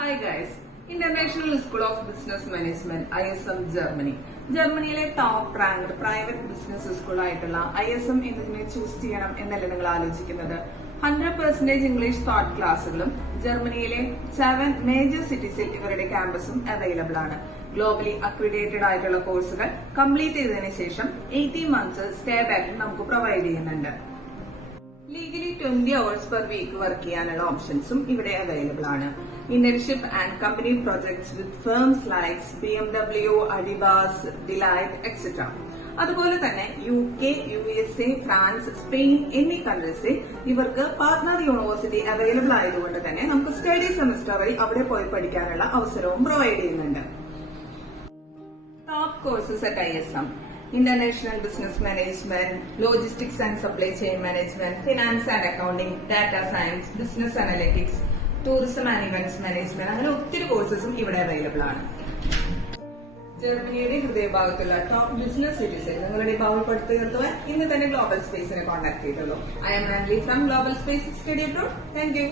Hi guys, International School of Business Management, ISM Germany. ജർമ്മനിയിലെ top ranked private business school ആയിട്ടുള്ള ISM എന്തിനെ choose ചെയ്യണം എന്നല്ലേ നിങ്ങൾ ആലോചിക്കുന്നത്. 100% ഇംഗ്ലീഷ് തോട്ട് ക്ലാസ്സുകളും ജർമ്മനിയിലെ 7 മേജർ സിറ്റീസിൽ ഇവരുടെ ക്യാമ്പസും അവൈലബിൾ ആണ്. ഗ്ലോബലി അക്രിഡേറ്റഡ് ആയിട്ടുള്ള കോഴ്സുകൾ കംപ്ലീറ്റ് ചെയ്തതിനു ശേഷം 18 മന്ത്സ് സ്റ്റേ ബാക്ക് നമുക്ക് പ്രൊവൈഡ് ചെയ്യുന്നുണ്ട്. Legally 20 hours per week work ചെയ്യാനുള്ള ഓപ്ഷൻസും ഇവിടെ അവൈലബിൾ ആണ്. Internship and company projects with firms likes BMW, Adidas, Deloitte, etc. അതുപോലെ തന്നെ UK, USA, ഫ്രാൻസ്, സ്പെയിൻ എന്നീ കൺട്രീസിൽ ഇവർക്ക് പാർട്ണർ യൂണിവേഴ്സിറ്റി അവൈലബിൾ ആയതുകൊണ്ട് തന്നെ നമുക്ക് സ്റ്റഡി സെമസ്റ്ററിൽ അവിടെ പോയി പഠിക്കാനുള്ള അവസരവും പ്രൊവൈഡ് ചെയ്യുന്നുണ്ട്. Top courses at ISM: International Business Management, Logistics and Supply Chain Management, Finance and Accounting, Data Science, Business Analytics, Tourism and Events Management, അങ്ങനെ ഒത്തിരി കോഴ്സസും ഇവിടെ അവൈലബിൾ ആണ്. ജർമ്മനിയുടെ ഹൃദയഭാഗത്തുള്ള ടോപ്പ് ബിസിനസ് സിറ്റീസിൽ നിങ്ങളുടെ ഭാവി പടുത്തുയർത്തുവാൻ ഇന്ന് തന്നെ ഗ്ലോബൽ സ്പേസിനെ കോൺടാക്ട് ചെയ്തോളൂ. I am Nandli from Global Space Study Abroad. Thank you.